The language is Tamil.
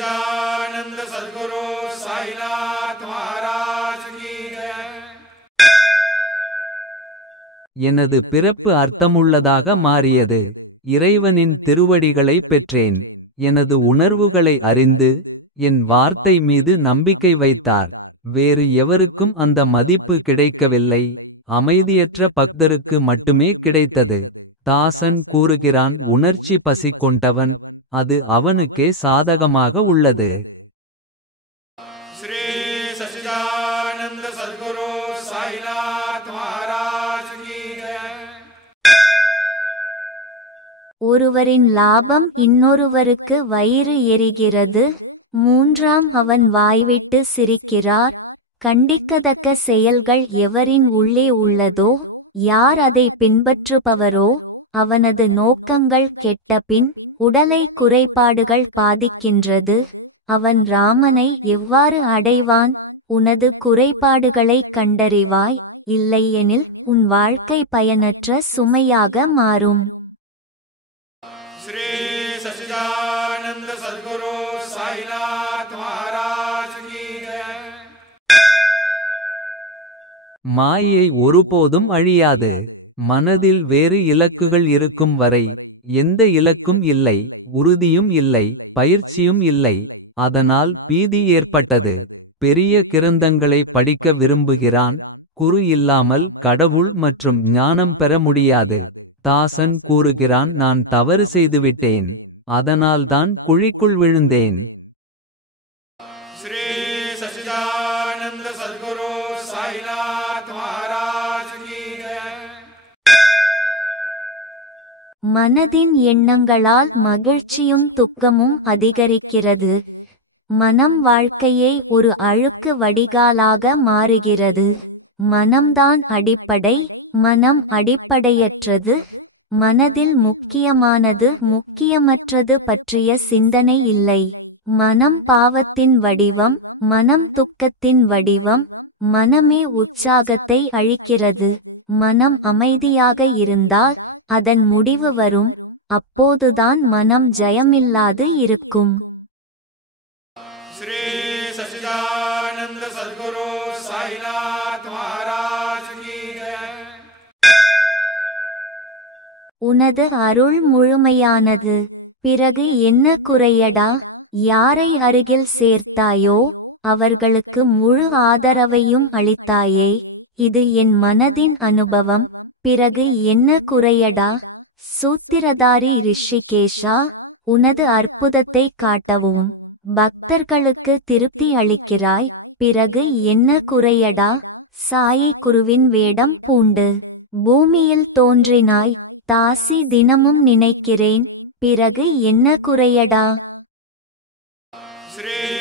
सच्चिदानंद सद्गुरु साईनाथ महाराज की जय। எனது பிறப்பு அர்த்தமுள்ளதாக மாறியது. இறைவனின் திருவடிகளை பெற்றேன். எனது உணர்வுகளை அறிந்து என் வார்த்தை மீது நம்பிக்கை வைத்தார். வேறு எவருக்கும் அந்த மதிப்பு கிடைக்கவில்லை. அமைதியற்ற பக்தருக்கு மட்டுமே கிடைத்தது. தாசன் கூறுகிறான், உணர்ச்சி பசி கொண்டவன் அது அவனுக்கே சாதகமாக உள்ளது. श्री सच्चिदानंद सद्गुरु साईनाथ महाराज की जय। ஒருவரின் லாபம் இன்னொருவருக்கு வயிறு எரிகிறது. மூன்றாம் அவன் வாய்விட்டு சிரிக்கிறார். கண்டிக்கத்தக்க செயல்கள் எவரின் உள்ளே உள்ளதோ, யார் அதை பின்பற்றுபவரோ, அவனது நோக்கங்கள் கெட்டபின் உடலை குறைபாடுகள் பாதிக்கின்றது. அவன் ராமனை எவ்வாறு அடைவான்? உனது குறைபாடுகளைக் கண்டறிவாய். இல்லையெனில் உன் வாழ்க்கை பயனற்ற சுமையாக மாறும். श्री सच्चिदानंद सद्गुरु साईनाथ महाराज की जय। மாயை ஒருபோதும் அழியாது. மனதில் வேறு இலக்குகள் இருக்கும் வரை எந்த இலக்கும் இல்லை, உறுதியும் இல்லை, பயிற்சியும் இல்லை. அதனால் பீதி ஏற்பட்டது. பெரிய கிரந்தங்களை படிக்க விரும்புகிறான். குரு இல்லாமல் கடவுள் மற்றும் ஞானம் பெற முடியாது. தாசன் கூறுகிறான், நான் தவறு செய்துவிட்டேன். அதனால்தான் குழிக்குள் விழுந்தேன். श्री सच्चिदानंद सद्गुरु साईनाथ महाराज की जय। மனதின் எண்ணங்களால் மகிழ்ச்சியும் துக்கமும் அதிகரிக்கிறது. மனம் வாழ்க்கையை ஒரு அழுக்கு வடிகாலாக மாறுகிறது. மனம்தான் அடிப்படை. மனம் அடிப்படையற்றது. மனதில் முக்கியமானது முக்கியமற்றது பற்றிய சிந்தனை இல்லை. மனம் பாவத்தின் வடிவம். மனம் துக்கத்தின் வடிவம். மனமே உற்சாகத்தை அழிக்கிறது. மனம் அமைதியாக இருந்தால் அதன் முடிவு வரும். அப்போதுதான் மனம் ஜெயமில்லாது இருக்கும். श्री सच्चिदानंद सद्गुरु साईनाथ महाराज की जय। உனது அருள் முழுமையானது. பிறகு என்ன குறையடா? யாரை அருகில் சேர்த்தாயோ அவர்களுக்கு முழு ஆதரவையும் அளித்தாயே. இது என் மனதின் அனுபவம். பிறகு என்ன குறையடா? சூத்திரதாரி ரிஷிகேஷா, உனது அற்புதத்தை காட்டவும். பக்தர்களுக்கு திருப்தி அளிக்கிறாய். பிறகு என்ன குறையடா? சாயை குருவின் வேடம் பூண்டு பூமியில் தோன்றினாய். தாசி தினமும் நினைக்கிறேன். பிறகு என்ன குறையடா? श्री